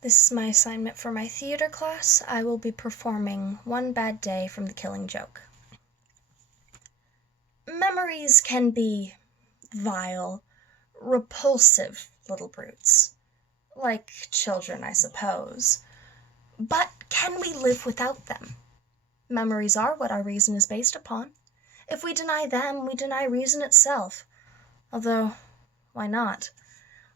This is my assignment for my theater class. I will be performing One Bad Day from The Killing Joke. Memories can be vile, repulsive little brutes. Like children, I suppose. But can we live without them? Memories are what our reason is based upon. If we deny them, we deny reason itself. Although, why not?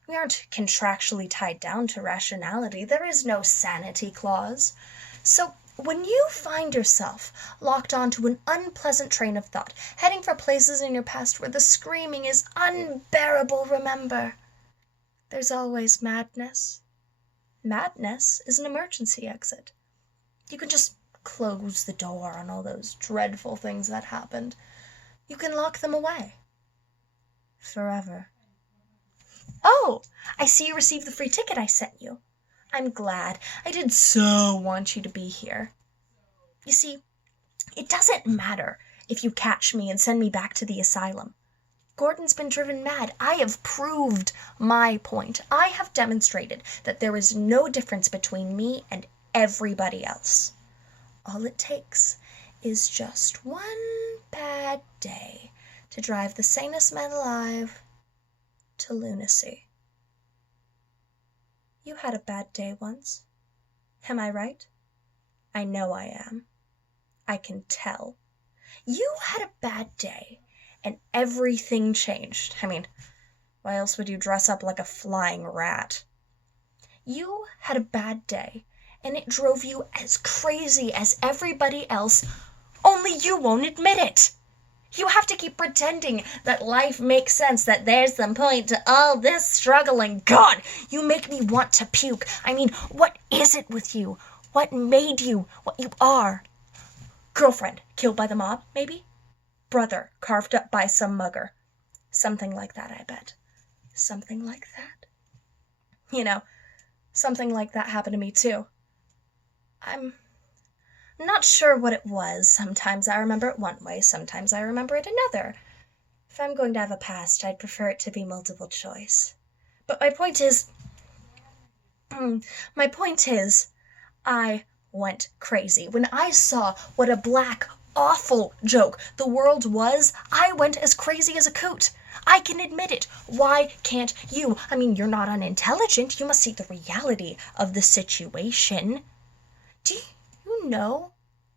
We aren't contractually tied down to rationality. There is no sanity clause. So when you find yourself locked onto an unpleasant train of thought, heading for places in your past where the screaming is unbearable, remember, there's always madness. Madness is an emergency exit. You can just close the door on all those dreadful things that happened. You can lock them away. Forever. Oh, I see you received the free ticket I sent you. I'm glad. I did so want you to be here. You see, it doesn't matter if you catch me and send me back to the asylum. Gordon's been driven mad. I have proved my point. I have demonstrated that there is no difference between me and everybody else. All it takes is just one bad day to drive the sanest man alive to lunacy. You had a bad day once. Am I right? I know I am. I can tell. You had a bad day, and everything changed. I mean, why else would you dress up like a flying rat? You had a bad day, and it drove you as crazy as everybody else, only you won't admit it. You have to keep pretending that life makes sense, that there's some point to all this struggling. God, you make me want to puke. I mean, what is it with you? What made you what you are? Girlfriend killed by the mob, maybe? Brother carved up by some mugger. Something like that, I bet. Something like that. You know, something like that happened to me too. I'm not sure what it was. Sometimes I remember it one way, sometimes I remember it another. If I'm going to have a past, I'd prefer it to be multiple choice. But my point is, I went crazy. When I saw what a black, awful joke the world was, I went as crazy as a coot. I can admit it. Why can't you? I mean, you're not unintelligent. You must see the reality of the situation. Do you know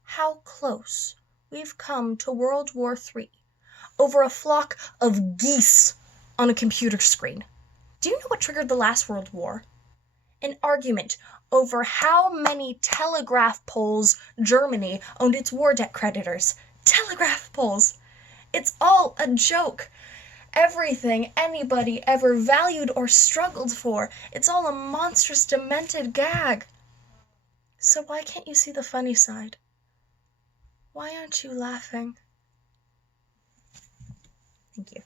how close we've come to World War III over a flock of geese on a computer screen? Do you know what triggered the last World War? An argument over how many telegraph poles Germany owned its war debt creditors. Telegraph poles! It's all a joke. Everything anybody ever valued or struggled for, it's all a monstrous, demented gag. So why can't you see the funny side? Why aren't you laughing? Thank you.